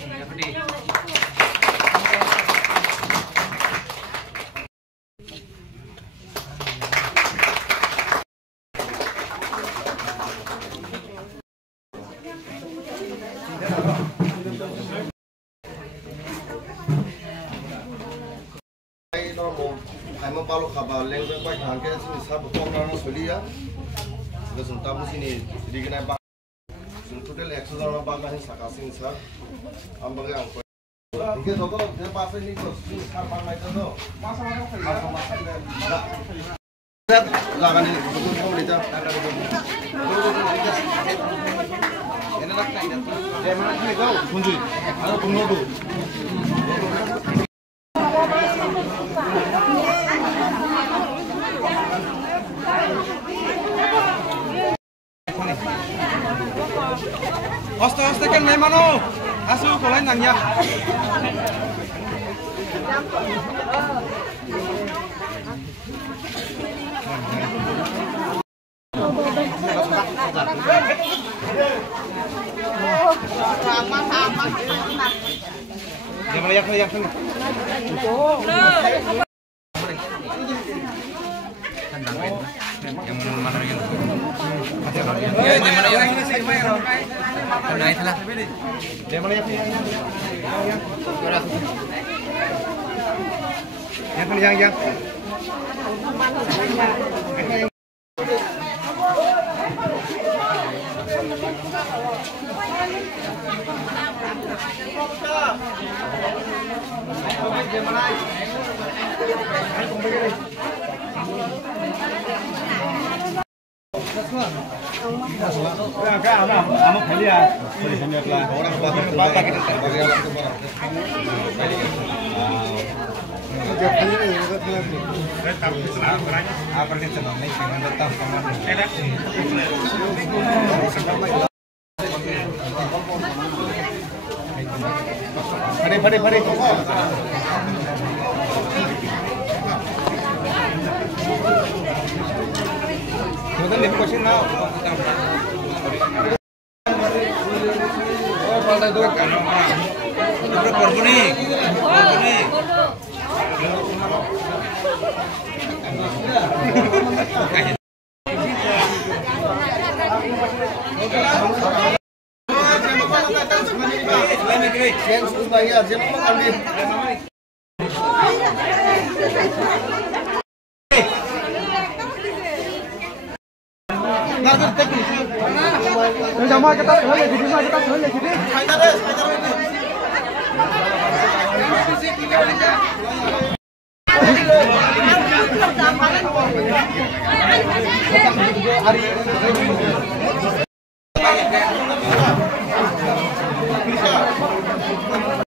I'm a palo kaba language by Hankins in Sabotong Solia. The Suntamusini, Digna Bak, total exercise of Baka in Sakasin, sir. Ambaga. Because of the Buffalo, Osta kan memano asu kolai nangnya. Jangan lihat sana. Yang mana lagi? Nah itulah. Dia mana yang Pare. Kemudian dia posisi now. Oh, pada dua kan. Udah korbuni. Hari